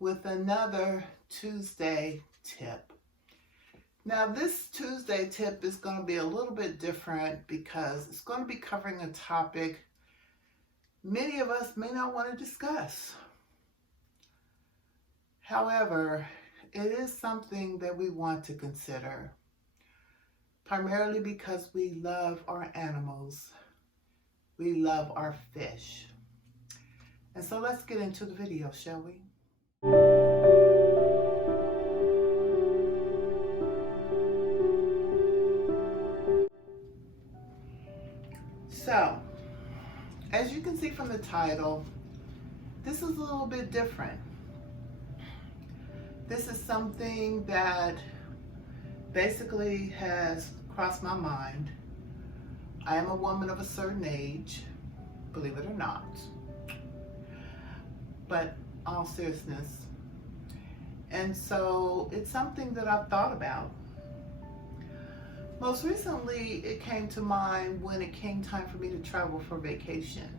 with another Tuesday tip. Now this Tuesday tip is going to be a little bit different because it's going to be covering a topic many of us may not want to discuss. However, it is something that we want to consider, primarily because we love our animals. We love our fish. And so let's get into the video, shall we? So, as you can see from the title, this is a little bit different. This is something that basically has crossed my mind. I am a woman of a certain age, believe it or not. But all seriousness. And so it's something that I've thought about. Most recently, it came to mind when it came time for me to travel for vacation.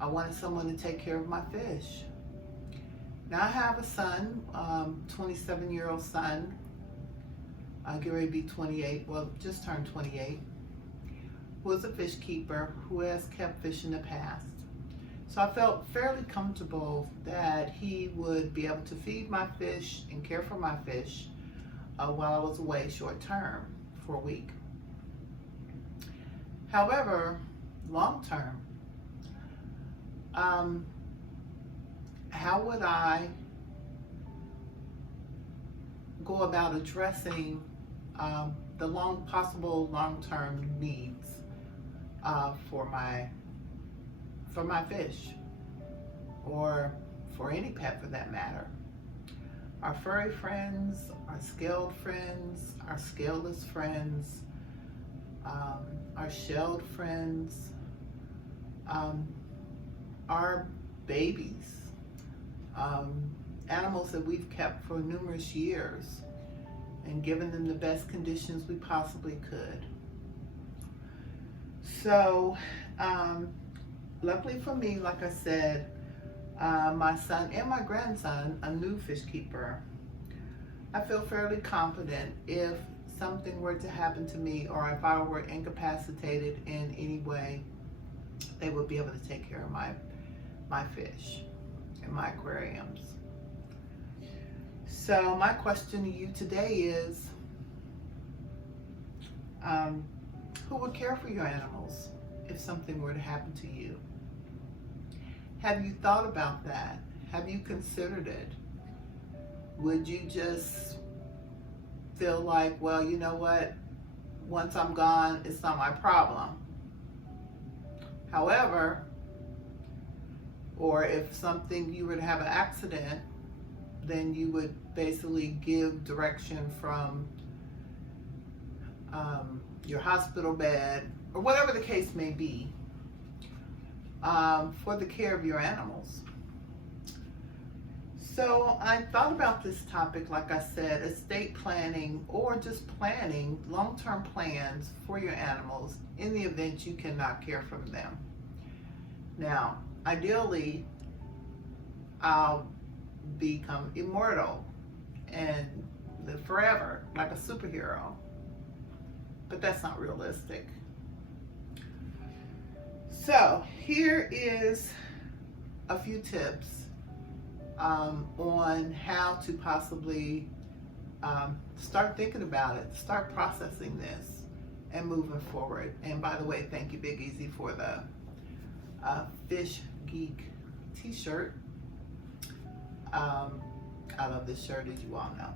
I wanted someone to take care of my fish. Now I have a son, 27-year-old son. I get ready to be 28, well, just turned 28, who is a fish keeper, who has kept fish in the past. So I felt fairly comfortable that he would be able to feed my fish and care for my fish while I was away short term for a week. However, long term, how would I go about addressing the possible long-term needs for my fish, or for any pet for that matter? Our furry friends, our scaled friends, our scaleless friends, our shelled friends, our babies, animals that we've kept for numerous years and given them the best conditions we possibly could. So, luckily for me, like I said, my son and my grandson, a new fish keeper, I feel fairly confident if something were to happen to me or if I were incapacitated in any way, they would be able to take care of my fish in my aquariums. So my question to you today is, who would care for your animals if something were to happen to you? Have you thought about that? Have you considered it? Would you just feel like, well, you know what? Once I'm gone, it's not my problem. However, or if you were to have an accident, then you would basically give direction from your hospital bed, or whatever the case may be, for the care of your animals. So I thought about this topic, like I said, estate planning, or just planning long-term plans for your animals in the event you cannot care for them. Now, ideally, I'll become immortal and live forever like a superhero, but that's not realistic. So here is a few tips on how to possibly start thinking about it, start processing this and moving forward. And by the way, thank you Big Easy for the Fish Geek t-shirt. I love this shirt, as you all know.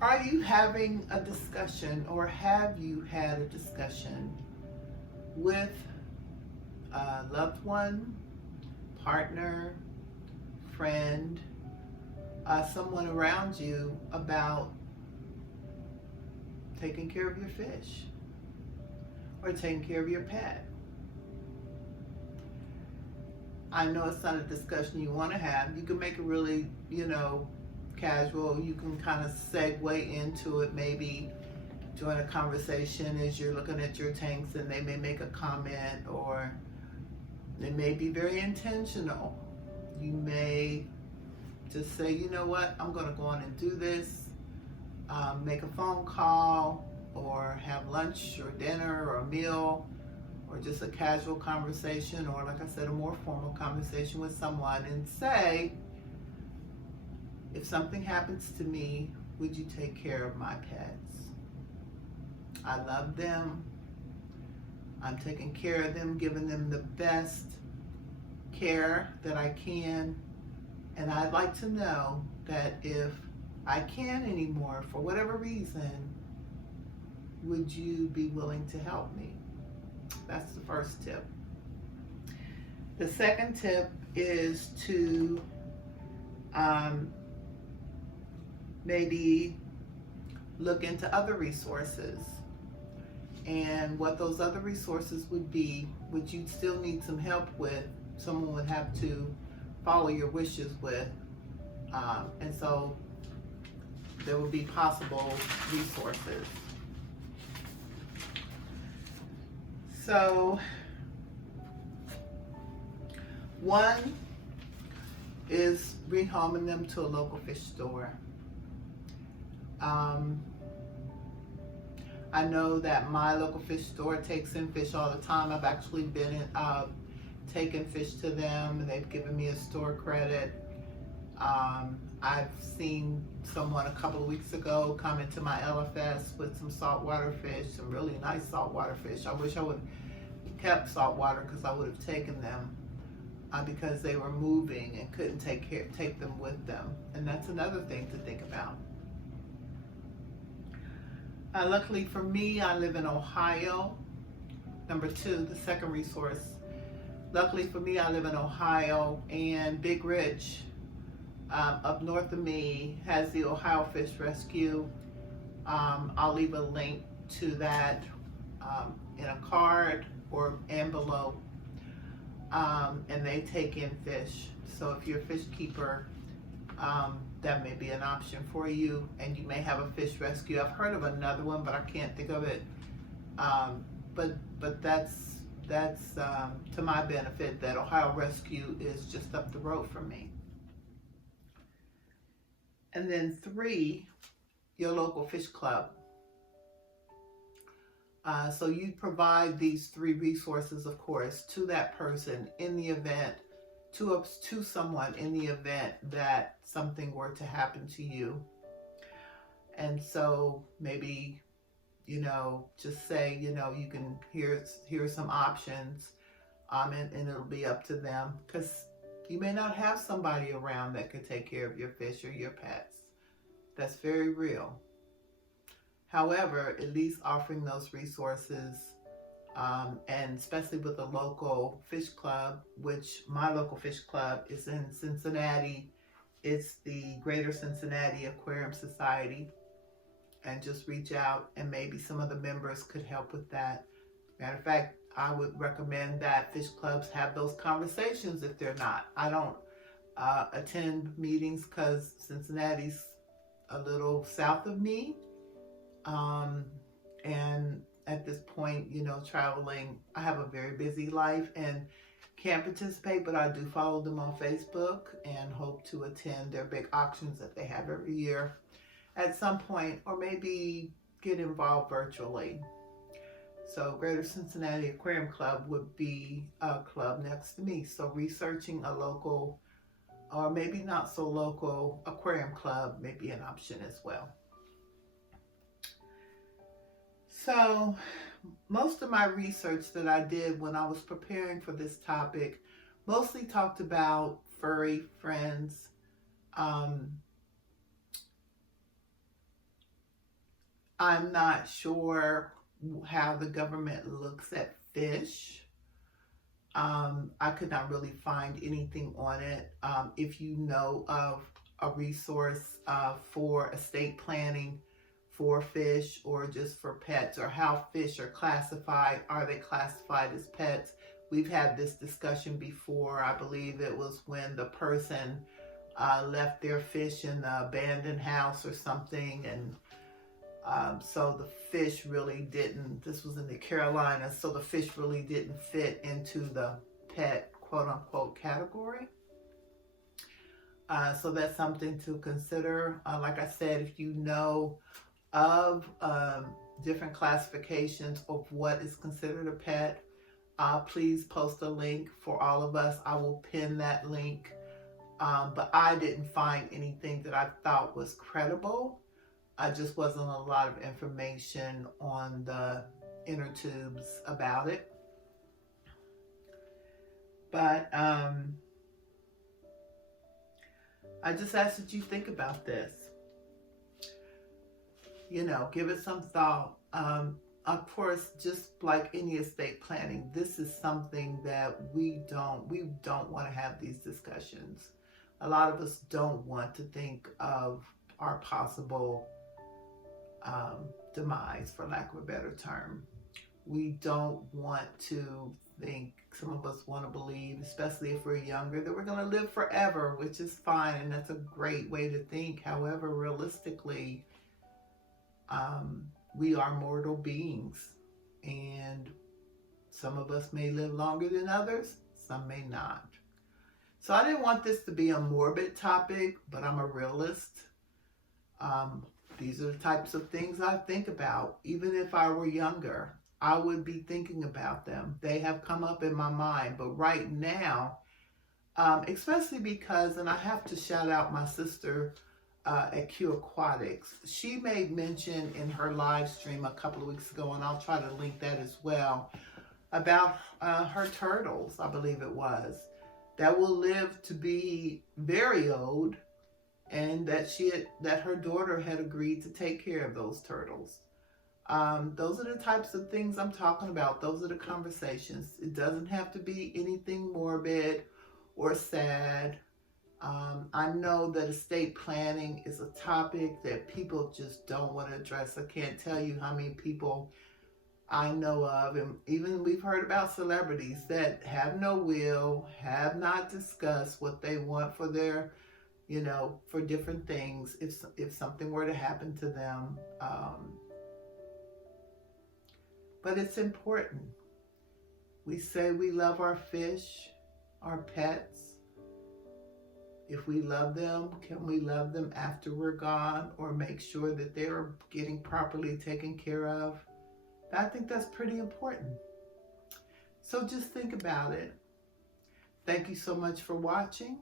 Are you having a discussion, or have you had a discussion with a loved one, partner, friend, someone around you about taking care of your fish or taking care of your pet? I know it's not a discussion you want to have. You can make it really, casual. You can kind of segue into it, maybe during a conversation as you're looking at your tanks and they may make a comment, or they may be very intentional. You may just say, you know what, I'm going to go on and do this. Make a phone call or have lunch or dinner or a meal or just a casual conversation, or like I said, a more formal conversation with someone, and say, if something happens to me, would you take care of my pets? I love them. I'm taking care of them, giving them the best care that I can. And I'd like to know that if I can't anymore, for whatever reason, would you be willing to help me? That's the first tip. The second tip is to maybe look into other resources. And what those other resources would be, would you still need some help with, someone would have to follow your wishes with. And so there would be possible resources. So one is rehoming them to a local fish store. I know that my local fish store takes in fish all the time. I've actually been taking fish to them, and they've given me a store credit. I've seen someone a couple of weeks ago come into my LFS with some saltwater fish, some really nice saltwater fish. I wish I would have kept saltwater because I would have taken them because they were moving and couldn't take them with them. And that's another thing to think about. Luckily for me, I live in Ohio. Number two, the second resource. Luckily for me, I live in Ohio, and Big Rich, up north of me, has the Ohio Fish Rescue. I'll leave a link to that in a card or envelope. And they take in fish. So if you're a fish keeper, that may be an option for you, and you may have a fish rescue. I've heard of another one, but I can't think of it. But that's to my benefit, that Ohio Rescue is just up the road from me. And then three, your local fish club. So you provide these three resources, of course, to that person in the event, to someone in the event that something were to happen to you. And so maybe, just say, you can, here's some options, and it'll be up to them, because you may not have somebody around that could take care of your fish or your pets. That's very real. However, at least offering those resources, and especially with a local fish club, which my local fish club is in Cincinnati. It's the Greater Cincinnati Aquarium Society. And just reach out, and maybe some of the members could help with that. Matter of fact, I would recommend that fish clubs have those conversations if they're not. I don't attend meetings because Cincinnati's a little south of me. And at this point, traveling, I have a very busy life and can't participate, but I do follow them on Facebook and hope to attend their big auctions that they have every year at some point, or maybe get involved virtually. So Greater Cincinnati Aquarium Club would be a club next to me. So researching a local, or maybe not so local, aquarium club may be an option as well. So most of my research that I did when I was preparing for this topic mostly talked about furry friends. I'm not sure how the government looks at fish. I could not really find anything on it. If you know of a resource for estate planning for fish, or just for pets, or how fish are classified. Are they classified as pets? We've had this discussion before. I believe it was when the person left their fish in the abandoned house or something, and so the fish really didn't, this was in the Carolinas, so the fish really didn't fit into the pet, quote unquote, category. So that's something to consider. Like I said, if you know of different classifications of what is considered a pet, please post a link for all of us. I will pin that link. But I didn't find anything that I thought was credible. I just wasn't a lot of information on the inner tubes about it. But I just ask that you think about this. You know, give it some thought. Of course, just like any estate planning, this is something that we don't want to have these discussions. A lot of us don't want to think of our possible demise, for lack of a better term. We don't want to think, some of us want to believe, especially if we're younger, that we're going to live forever, which is fine, and that's a great way to think. However, realistically, we are mortal beings, and some of us may live longer than others, some may not. So I didn't want this to be a morbid topic, but I'm a realist. These are the types of things I think about. Even if I were younger, I would be thinking about them. They have come up in my mind, but right now, especially because, and I have to shout out my sister at Q Aquatics. She made mention in her live stream a couple of weeks ago, and I'll try to link that as well, about her turtles, I believe it was, that will live to be very old, and that her daughter had agreed to take care of those turtles. Those are the types of things I'm talking about. Those are the conversations. It doesn't have to be anything morbid or sad. I know that estate planning is a topic that people just don't want to address. I can't tell you how many people I know of, and even we've heard about celebrities that have no will, have not discussed what they want for their, you know, for different things if something were to happen to them. But it's important. We say we love our fish, our pets. If we love them, can we love them after we're gone, or make sure that they're getting properly taken care of? I think that's pretty important. So just think about it. Thank you so much for watching.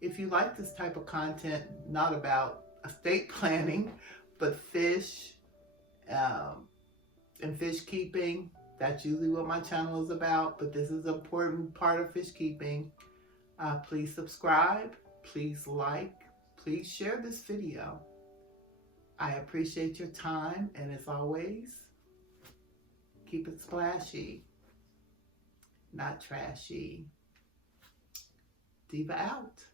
If you like this type of content, not about estate planning, but fish and fish keeping, that's usually what my channel is about, but this is an important part of fish keeping. Please subscribe, please like, please share this video. I appreciate your time, and as always, keep it splashy, not trashy. Diva out.